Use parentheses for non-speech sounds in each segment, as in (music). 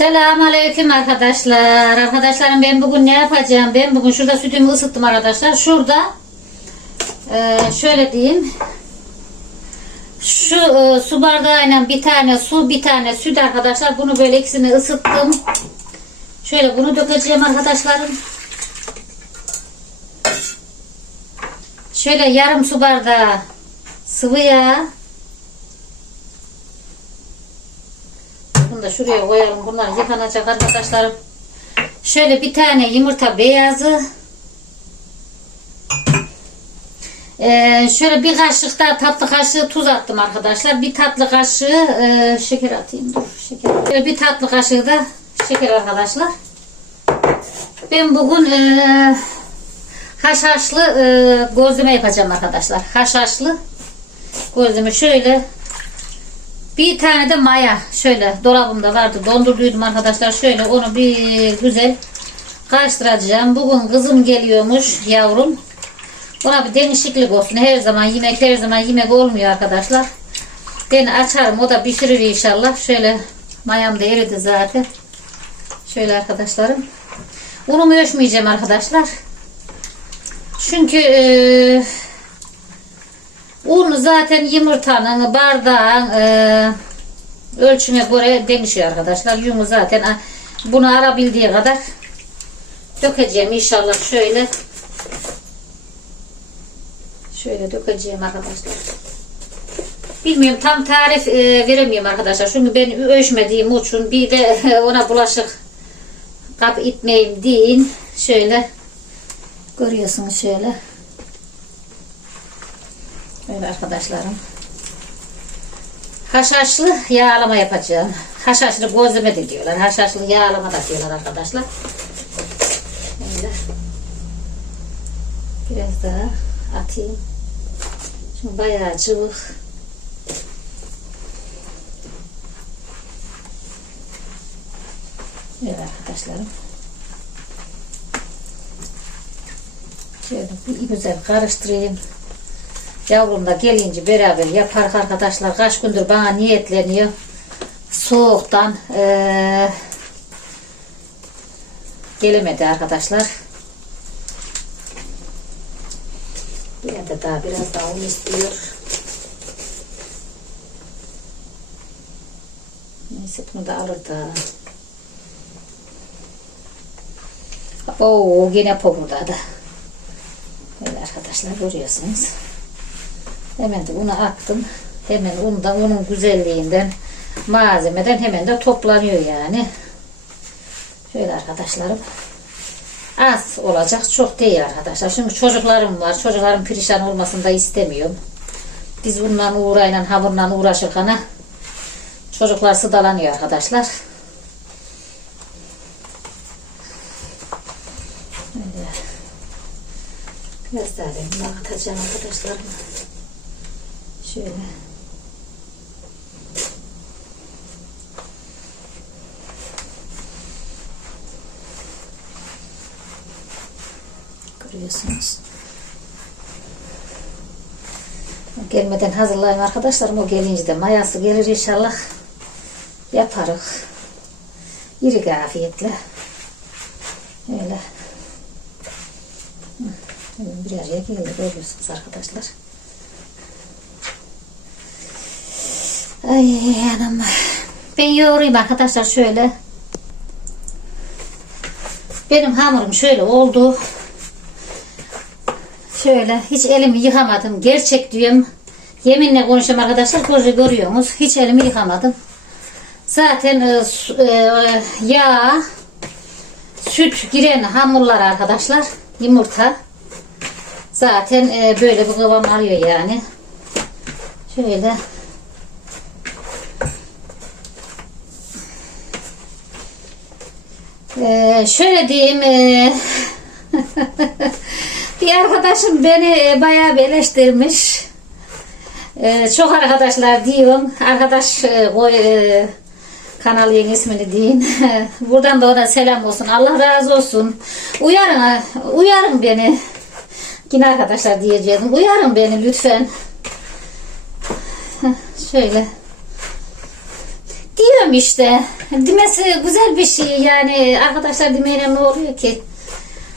Selam aleyküm arkadaşlar. Arkadaşlarım ben bugün ne yapacağım? Ben bugün şurada sütümü ısıttım arkadaşlar. Şurada e, şöyle diyeyim. Şu e, su bardağıyla bir tane su bir tane süt arkadaşlar. Bunu böyle ikisini ısıttım. Şöyle bunu dökeceğim arkadaşlarım. Şöyle yarım su bardağı sıvı yağ. Da şuraya koyalım. Bunlar yıkanacak arkadaşlarım. Şöyle bir tane yumurta beyazı. Ee, şöyle bir kaşık da tatlı kaşığı tuz attım arkadaşlar. Bir tatlı kaşığı e, şeker atayım. Dur şeker. Şöyle bir tatlı kaşığı da şeker arkadaşlar. Ben bugün e, haşhaşlı e, gözleme yapacağım arkadaşlar. Haşhaşlı gözleme şöyle bir tane de maya şöyle dolabımda vardı dondurduydum arkadaşlar şöyle onu bir güzel karıştıracağım. Bugün kızım geliyormuş yavrum. Ona bir değişiklik olsun. Her zaman yemek her zaman yemek olmuyor arkadaşlar. Ben açarım o da pişirir inşallah. Şöyle mayam da eridi zaten. Şöyle arkadaşlarım. Unumu ölçmeyeceğim arkadaşlar. Çünkü eee Un zaten yumurtanın, bardağın e, ölçüne göre değişiyor arkadaşlar. Yumu zaten bunu arabildiği kadar dökeceğim inşallah şöyle. Şöyle dökeceğim arkadaşlar. Bilmiyorum tam tarif e, veremiyorum arkadaşlar. Çünkü ben ölçmediğim için bir de (laughs) ona bulaşık kap itmeyeyim deyin. Şöyle görüyorsunuz şöyle. Böyle arkadaşlarım. Haşhaşlı yağlama yapacağım. Haşhaşlı gözleme de diyorlar. Haşhaşlı yağlama da diyorlar arkadaşlar. Biraz daha atayım. Şimdi bayağı cıvık. Evet arkadaşlarım. Şöyle bir güzel karıştırayım. Yavrum da gelince beraber yapar arkadaşlar. Kaç gündür bana niyetleniyor. Soğuktan eee, gelemedi arkadaşlar. Bir de daha biraz daha un istiyor. Neyse bunu da alır da. Oo yine pomurdadı. Böyle arkadaşlar görüyorsunuz. Hemen de unu attım. Hemen undan, unun güzelliğinden, malzemeden hemen de toplanıyor yani. Şöyle arkadaşlarım. Az olacak, çok değil arkadaşlar. Çünkü çocuklarım var. Çocuklarım perişan olmasını da istemiyorum. Biz bununla uğrayla, hamurla uğraşırken çocuklar sıdalanıyor arkadaşlar. Ben atacağım arkadaşlarım. Şöyle. Görüyorsunuz. Gelmeden hazırlayayım arkadaşlarım. O gelince de mayası gelir inşallah. Yaparız. Yürü afiyetle. Öyle. Bir araya geldi görüyorsunuz arkadaşlar. Ay anam. Ben yoğurayım arkadaşlar şöyle. Benim hamurum şöyle oldu. Şöyle hiç elimi yıkamadım. Gerçek diyorum. Yeminle konuşuyorum arkadaşlar. Gözü görüyorsunuz. Hiç elimi yıkamadım. Zaten e, e, yağ, süt giren hamurlar arkadaşlar. Yumurta. Zaten e, böyle bir kıvam alıyor yani. Şöyle. Ee, şöyle diyeyim e, (laughs) bir arkadaşım beni e, bayağı eleştirmiş. Ee, çok arkadaşlar diyorum. Arkadaş e, o e, kanalın ismini deyin. (laughs) Buradan da ona selam olsun. Allah razı olsun. Uyarın, uyarın beni. Yine arkadaşlar diyeceğim. Uyarın beni lütfen. (laughs) Şöyle. Diyorum işte. Demesi güzel bir şey yani. Arkadaşlar demeyle ne oluyor ki?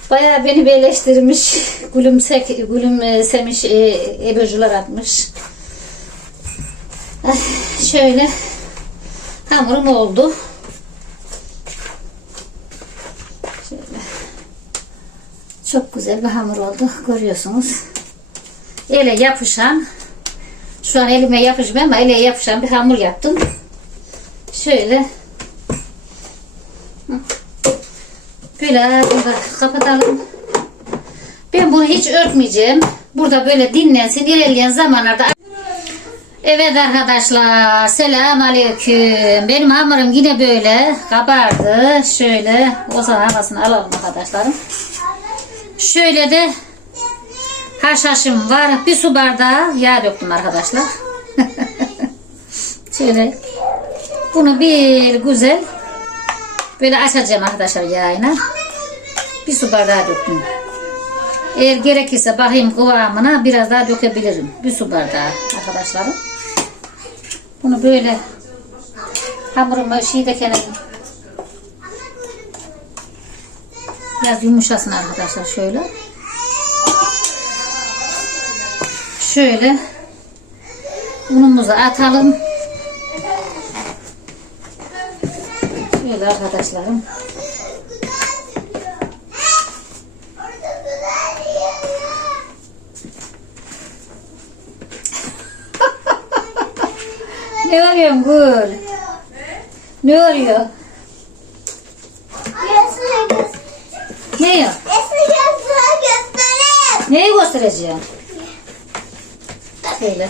Bayağı beni birleştirmiş. Gülümsek, gülümsemiş e, ebeciler atmış. Ah, Şöyle hamurum oldu. Şöyle. Çok güzel bir hamur oldu. Görüyorsunuz. Ele yapışan şu an elime yapışmıyor ama ele yapışan bir hamur yaptım. Şöyle bunu da kapatalım. Ben bunu hiç örtmeyeceğim. Burada böyle dinlensin. İlerleyen zamanlarda Evet arkadaşlar selam aleyküm. Benim hamurum yine böyle kabardı. Şöyle o zaman havasını alalım arkadaşlarım. Şöyle de haşhaşım var. Bir su bardağı yağ döktüm arkadaşlar. (laughs) Şöyle bunu bir güzel böyle açacağım arkadaşlar yağına. Bir su bardağı döktüm. Eğer gerekirse bakayım kıvamına biraz daha dökebilirim. Bir su bardağı arkadaşlarım. Bunu böyle hamurumu şeyde kendim biraz yumuşasın arkadaşlar şöyle. Şöyle unumuzu atalım. Şöyle arkadaşlarım. (laughs) Ne arıyorsun Gül? Ne arıyor? Ne ya? Neyi göstereceğim? Şöyle.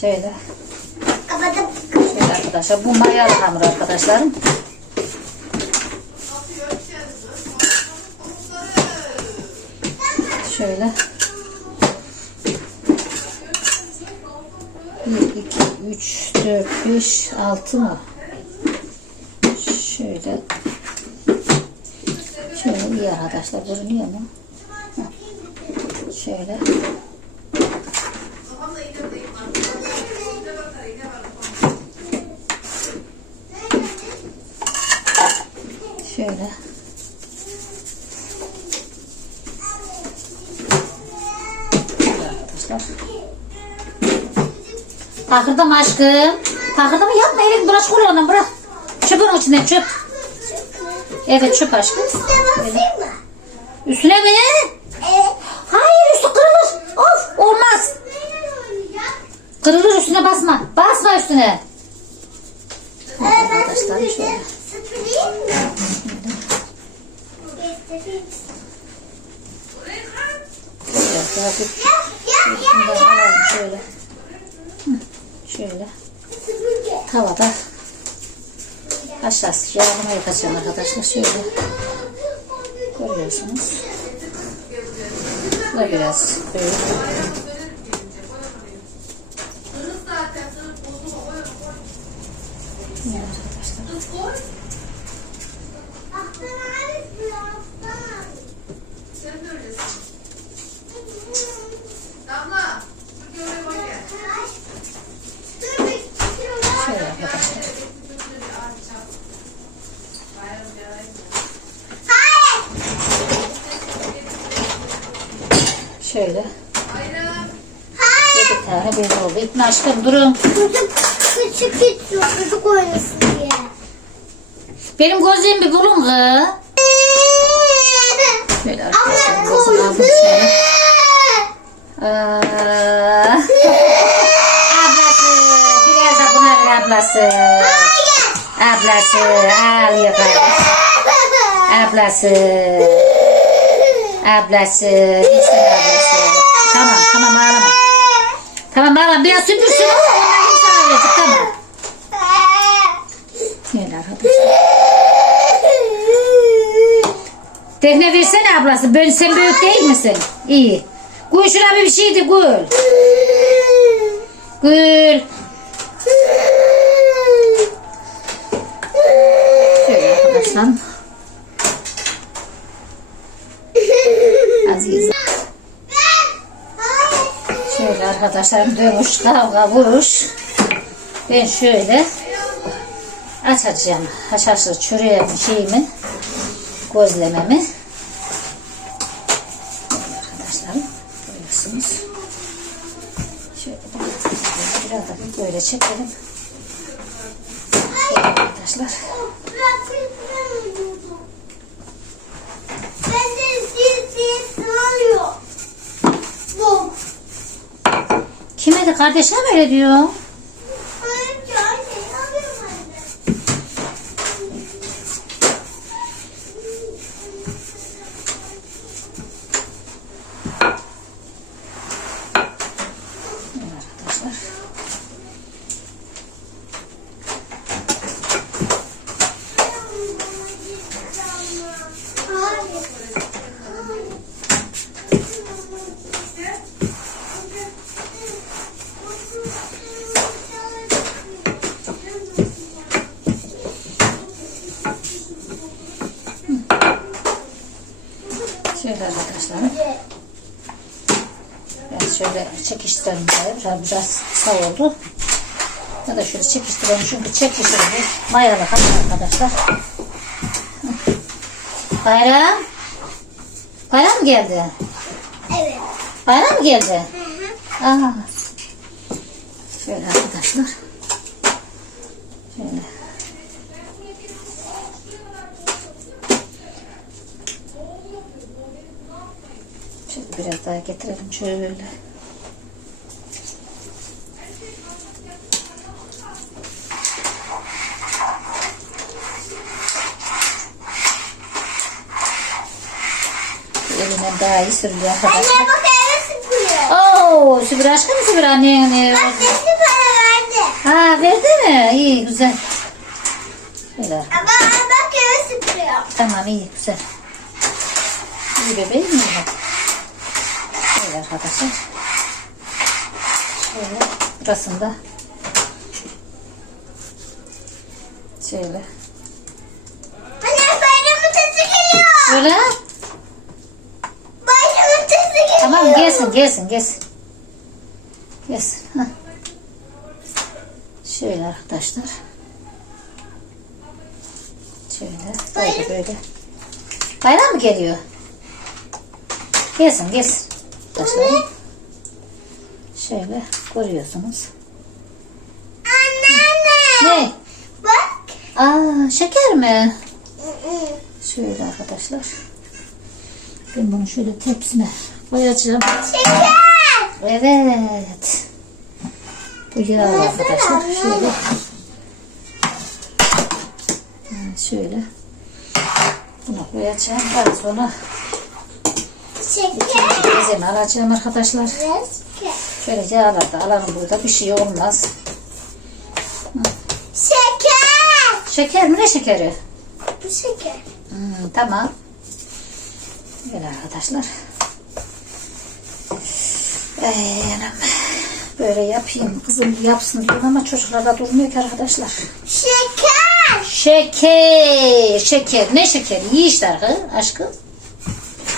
Şöyle. Şöyle arkadaşlar. Bu mayalı hamur arkadaşlarım. Şöyle. Bir, iki, üç, dört, beş, altı mı? Şöyle. Şöyle iyi arkadaşlar. Görünüyor mu? Şöyle. Şöyle. Takırdım aşkım. Takırdım yapma elin bırak kulağına bırak. Çöpün içine çöp. Evet çöp aşkım. Üstüne mi? Basma üstüne. Arkadaşlar şöyle. Şöyle daha bir üstünden alalım şöyle. Şöyle. Tavada aşağısı yağlama yapacağım arkadaşlar. Şöyle. Görüyorsunuz. Bu da biraz böyle. Evet arkadaşlar. Şöyle arkadaşlar. Şöyle. Bir tane bez oldu. İpin aşkım durun. Çocuk küçük küçük çocuk oynasın diye. Benim gözlüğümü bir bulun kız. Şöyle arkadaşlar. Abla ablası. Biraz da buna ver ablası. Ablası. Ağlıyor kardeş. Ablası. Ablası. Gitsin ablası. Tamam tamam ağlama. Tamam ağlama. Biraz süpürsün. Ondan insan verecek tamam. Şöyle arkadaşlar. Defne versene ablası. Ben, sen büyük değil misin? İyi. Gül şuna bir şeydi gül. Gül. Şöyle arkadaşlar. Aziz. Şöyle arkadaşlar dövüş, kavga, vuruş. Ben şöyle açacağım. Haşhaşlı çöreğimi, şeyimi, gözlememi. Böyle çekelim. Şöyle arkadaşlar. Kime de kardeşine mi öyle diyor? De biraz, sağ oldu. Ya da şöyle çekiştirelim çünkü çekiştirelim. Mayalı hadi arkadaşlar. Bayram. Bayram mı geldi? Evet. Bayram mı geldi? Hı hı. Aa. Şöyle arkadaşlar. Şöyle. Şöyle biraz daha getirelim şöyle. Daha iyi arkadaşlar. Anne bak eve sıkıyor. Oo, süpür aşkım süpür annen. Annesi para verdi. Ha verdi mi? İyi güzel. Böyle. Ama bak eve sıkıyor. Tamam iyi güzel. İyi bebeğim mi? bu? Şöyle arkadaşlar. Şöyle burasında. Şöyle. Anne bayramın sesi geliyor. Şöyle. Bayramın sesi geliyor. Tamam gelsin gelsin gelsin. Gelsin. Hah. Şöyle arkadaşlar. Şöyle böyle böyle. Bayram mı geliyor? Gelsin gelsin. Arkadaşlar. Şöyle görüyorsunuz. Anne anne. Ne? Bak. Aa şeker mi? Şöyle arkadaşlar. Ben bunu şöyle tepsime koyacağım. Şeker. Evet. Bu yağ arkadaşlar. Şöyle. Ha, Şöyle. Bunu koyacağım. Daha sonra Şeker. bezemi alacağım arkadaşlar. Şöyle yağlar da alalım burada. Bir şey olmaz. Şeker. Şeker mi? Ne şekeri? Bu şeker. Hmm, tamam. Böyle arkadaşlar. Ay, anam. Böyle yapayım. Kızım yapsın diyor ama çocuklar da durmuyor ki arkadaşlar. Şeker. Şeker. Şeker. Ne şekeri? İyi işler kız aşkım.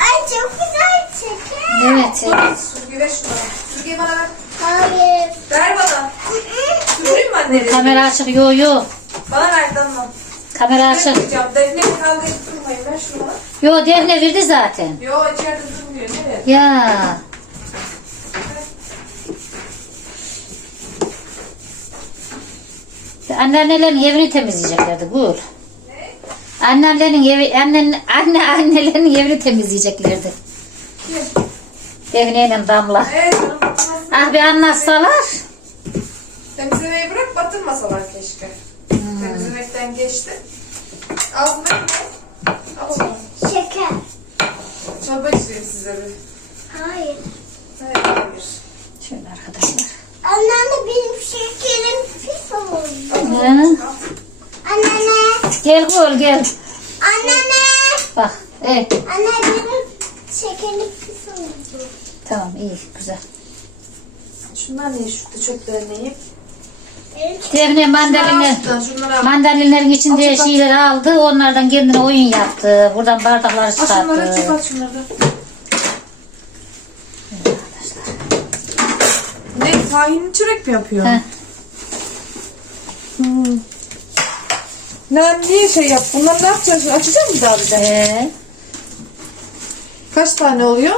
Ay çok güzel şeker. Evet. evet. Sürgü ver şunu. Sürgüyü bana ver. Hayır. Ver bana. Sürgüyüm mü anne? Kamera açık. Yo yo. Bana ver tamam. Kamera açık. Defne kavga edip durmayın. Ver şunu. Yo Defne verdi zaten. Yo içeride durmuyor. Evet. Ya. Anneannelerin evini temizleyeceklerdi bu. Anneannenin evi, annen, anne annelerin evini temizleyeceklerdi. Defne'yle Damla. Evet. Ah bir anlatsalar. Temizlemeyi bırak batırmasalar keşke. Temizlemekten geçti. Ver. Al. Şeker. Çorba içireyim size bir. Hayır. Evet hayır. Şöyle arkadaşlar. Anneanne benim şekerim pis oldu. Ha, Anneanne. Gel gol gel. Anneanne. Bak. Evet. Anne benim şekerim pis oldu. Tamam iyi güzel. Şunlar ne mandalina. Şunları al. Şunları al. Mandalinlerin içinde Aç, aç. şeyleri aldı. Onlardan kendine oyun yaptı. Buradan bardakları Al şunları çöp çıkarttı. at şunları. Ne tahinli çörek mi yapıyor? Heh. Ne, niye şey yap? Bunları ne yapacaksın? Açacak mısın daha bir de? Ee, Kaç tane oluyor?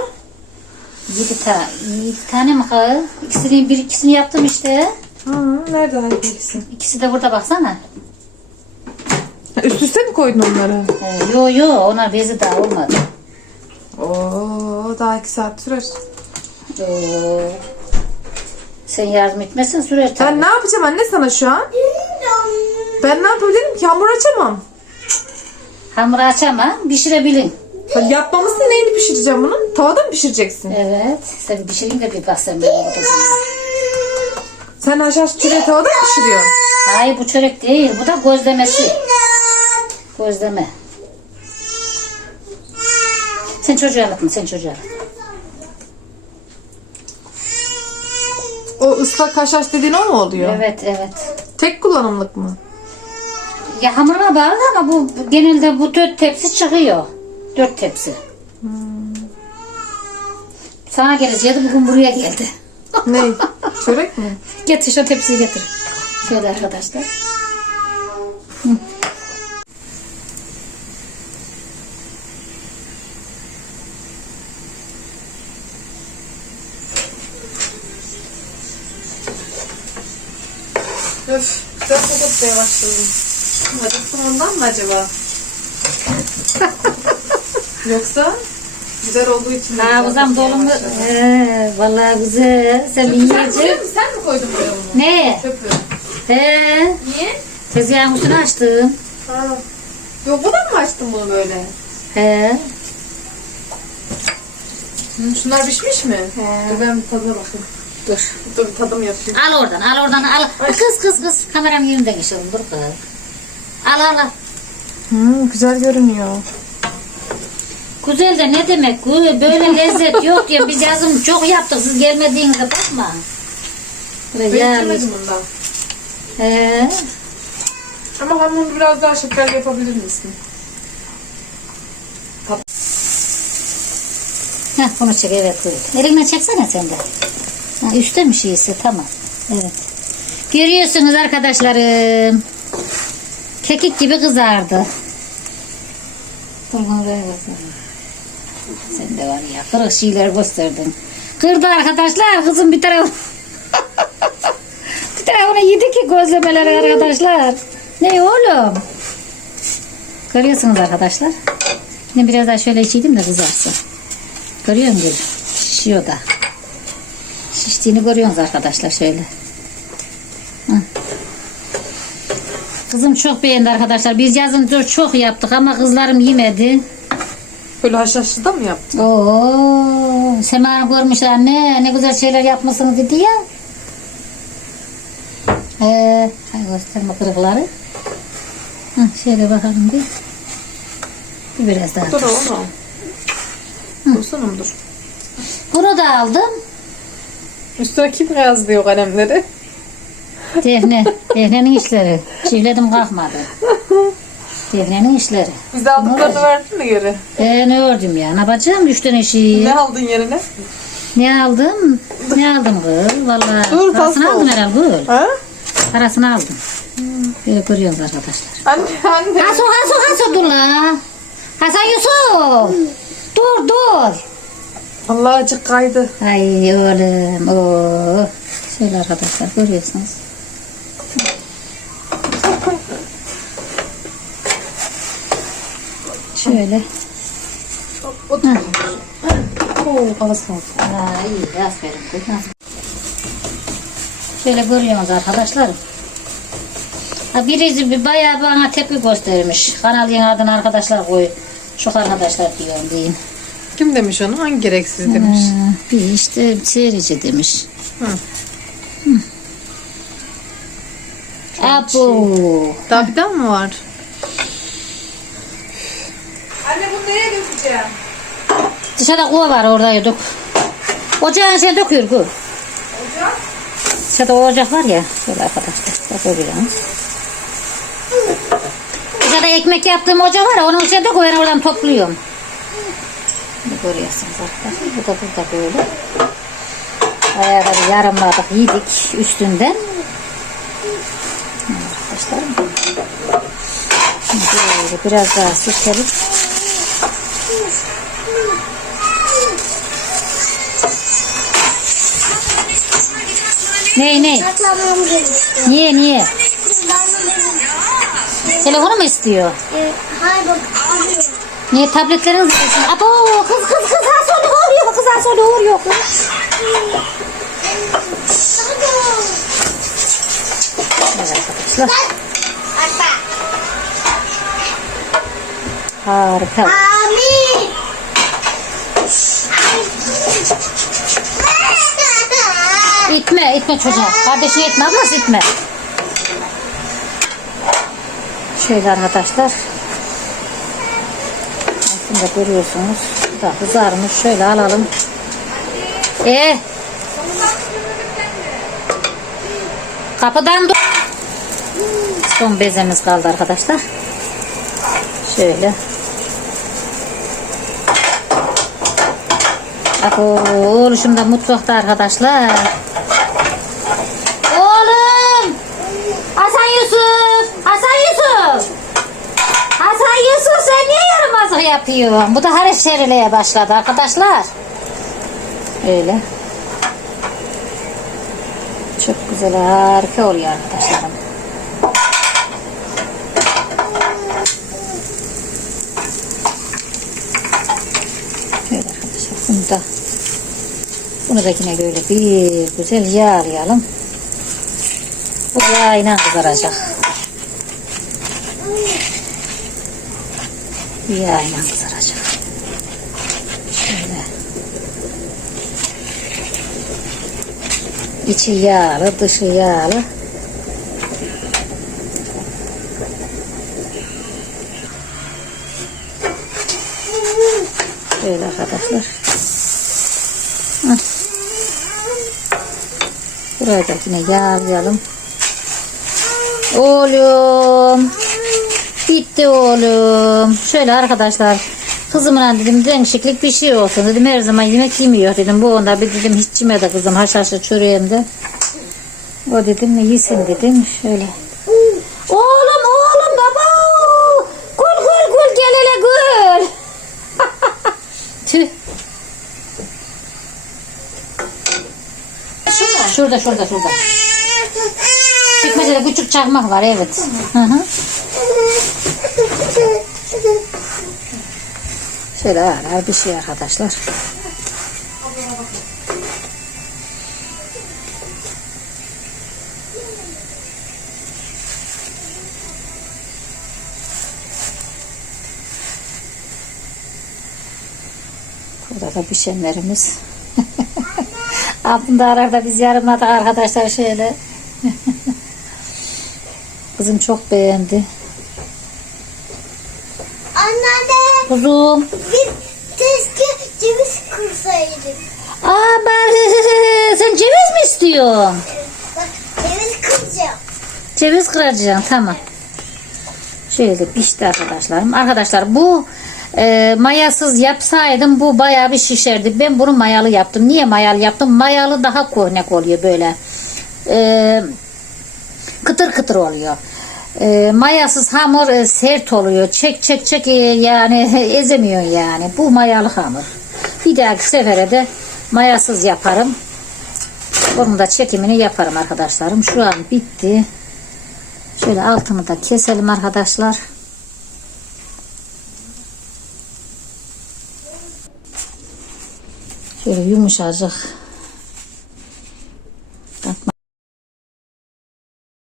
yedi tane. Yedi tane mi kız? İkisini, bir ikisini yaptım işte. Hı, nerede hangi ikisi? İkisi de burada baksana. Üst üste mi koydun onları? Ee, yo yo onlar bezi daha olmadı. Oo, daha iki saat sürer. Oo. Sen yardım etmezsen sürer tabii. Ben ne yapacağım anne sana şu an? Ben ne yapabilirim ki? Hamur açamam. Hamuru açamam, pişirebilin. Ya Yapmamışsın neyini pişireceğim bunun? Tavada mı pişireceksin? Evet, sen pişireyim de bir bak sen benim burada. Sen haşhaş çöreği tavada mı pişiriyorsun? Hayır bu çörek değil, bu da gözlemesi. Gözleme. Sen çocuğa anlatma, sen çocuğa anlat. O ıslak haşhaş dediğin o mu oluyor? Evet, evet. Tek kullanımlık mı? Ya hamuruna bağlı ama bu bu genelde bu dört tepsi çıkıyor. Dört tepsi. Sana geleceğiydi, bugün buraya geldi. Ne? Çörek mi? (laughs) Getir şu tepsiyi getir. Şöyle arkadaşlar. Hı. Güzel kokutmaya başladım. Acıktım ondan mı acaba? (laughs) Yoksa güzel olduğu için mi güzel Hafızam kokmaya dolu mu? başladı? He, vallahi güzel. Sen Sen, buraya yiyeceksin. mı- sen mi koydun buraya bunu? Ne? Çöpü. He. Niye? Tezgahın üstüne açtım. Ha. Yok da mı açtın bunu böyle? He. Şunlar pişmiş mi? He. Dur ben bir tadına bakayım. Dur. Dur tadım yapayım. Al oradan, al oradan, al. Kız kız kız. Kameram yerinden geçelim. Dur kız. Al al al. Hmm, güzel görünüyor. Güzel de ne demek? Böyle lezzet (laughs) yok diye biz yazım çok yaptık. Siz gelmediğinizde bakma. Ben yağlı. içemedim bundan. He. Ama hamuru biraz daha şekerli yapabilir misin? Heh, bunu çek evet buyur. Elinle çeksene sen de. Ha, üstte mi şeysi tamam. Evet. Görüyorsunuz arkadaşlarım. Kekik gibi kızardı. Dur bunu böyle bakalım. Sen de var ya kırık şeyler gösterdin. Kırdı arkadaşlar kızım bir taraf. (laughs) bir tarafına yedi ki gözlemeleri arkadaşlar. Ne oğlum? Görüyorsunuz arkadaşlar. Şimdi biraz daha şöyle içeydim de kızarsın. Görüyor musun? Şişiyor da. Şiştiğini görüyorsunuz arkadaşlar şöyle. Hı. Kızım çok beğendi arkadaşlar. Biz yazın çok yaptık ama kızlarım yemedi. Böyle haşhaşlı da mı yaptın? Oo, Sema görmüş anne ne güzel şeyler yapmışsınız dedi ya. Ee, gösterme kırıkları. Hı, şöyle bakalım bir. Bir biraz daha. Dur oğlum. Dursana mı dur? Bunu da aldım. Üstüne kim yazıyor kalemleri? Defne. Defne'nin işleri. Çiftledim kalkmadı. Defne'nin işleri. Bize aldıklarını verdin mi geri? Ee, ne ördüm ya? Ne yapacağım? Üç tane şey. Ne aldın yerine? Ne aldım? Ne aldım kız? Vallahi Dur, parasını aldım herhalde kız. Ha? Parasını aldım. Böyle görüyoruz arkadaşlar. Anne anne. Hasan Hasan Hasan dur la. Hasan Yusuf. Dur dur. Allah acık kaydı. Ay oğlum. Oo. Şöyle arkadaşlar görüyorsunuz. Şöyle. Otur. Oo otur. Ha, iyi aferin. Şöyle görüyorsunuz arkadaşlar. Ha, birisi bir bayağı bana tepki göstermiş. Kanal yeni adını arkadaşlar koy. Çok arkadaşlar diyorum diyeyim. Kim demiş onu? Hangi gereksiz demiş? Ha, bir işte seyirci demiş. Hı. Abu. Daha bir daha mı var? Anne bunu nereye götüreceğim? Dışarıda kova var orada yuduk. Ocağın içine döküyor bu. Ocak. Dışarıda o ocak var ya. Şöyle arkadaşlar. Bak görüyorsunuz. Dışarıda ekmek yaptığım ocak var ya onun içine döküyor. Ben oradan topluyorum. Görüyorsunuz arkadaşlar. Bu da burada böyle. Bayağı da bir yarımladık yedik üstünden. Arkadaşlar. Böyle biraz daha sirkelip Ne ne? Saklamam gerekiyor. Niye niye? Telefonu mu istiyor? Hayır bak. Niye tabletlerin zıplıyorsun? Abo kız kız kız ha söyle oluyor kız ha söyle oluyor kız. Evet arkadaşlar. Harika. Amin. İtme itme çocuğa. Kardeşini itme ablası itme. Şöyle arkadaşlar. Aslında görüyorsunuz. Da kızarmış. Şöyle alalım. E Kapıdan. Son bezemiz kaldı arkadaşlar. Şöyle. Abo, oğlum da mutfakta arkadaşlar. Oğlum! Hasan Yusuf! Hasan Yusuf! Hasan Yusuf sen niye yapıyorsun? Bu da hareçerileye başladı arkadaşlar. Öyle. Çok güzel harika oluyor arkadaşlarım. Şöyle arkadaşlar bunu da bunu da yine böyle bir güzel yağlayalım. Bu yağıyla kızaracak. Yağıyla kızaracak. Şöyle. İçi yağlı, dışı yağlı. Şöyle arkadaşlar. Hı. Burayı da yine yağlayalım. Oğlum. Bitti oğlum. Şöyle arkadaşlar. Kızımla dedim değişiklik bir şey olsun dedim. Her zaman yemek yemiyor dedim. Bu onda bir dedim hiç yemedi kızım haşhaşlı çöreğimde. O dedim yesin dedim. Şöyle. Oğlum oğlum baba. Gül gül gül gel hele gül. (laughs) Tüh. Şurada şurada şurada. Çekmecede küçük çakmak var evet. Hı hı. Şöyle ağır bir şey arkadaşlar. Burada da pişenlerimiz. (laughs) Altında ararda biz yarımladık arkadaşlar şöyle. (laughs) Kızım çok beğendi. Anneanne Kuzum. biz keşke ceviz kırsaydık. Aa ben sen ceviz mi istiyorsun? Bak ceviz kıracağım. Ceviz kıracaksın tamam. Şöyle pişti arkadaşlarım. Arkadaşlar bu e, mayasız yapsaydım bu bayağı bir şişerdi. Ben bunu mayalı yaptım. Niye mayalı yaptım? Mayalı daha kohnek oluyor böyle. E, kıtır kıtır oluyor. E, mayasız hamur e, sert oluyor. Çek çek çek e, yani (laughs) ezemiyor yani. Bu mayalı hamur. Bir dahaki sefere de mayasız yaparım. Bunun da çekimini yaparım arkadaşlarım. Şu an bitti. Şöyle altını da keselim arkadaşlar. Şöyle yumuşacık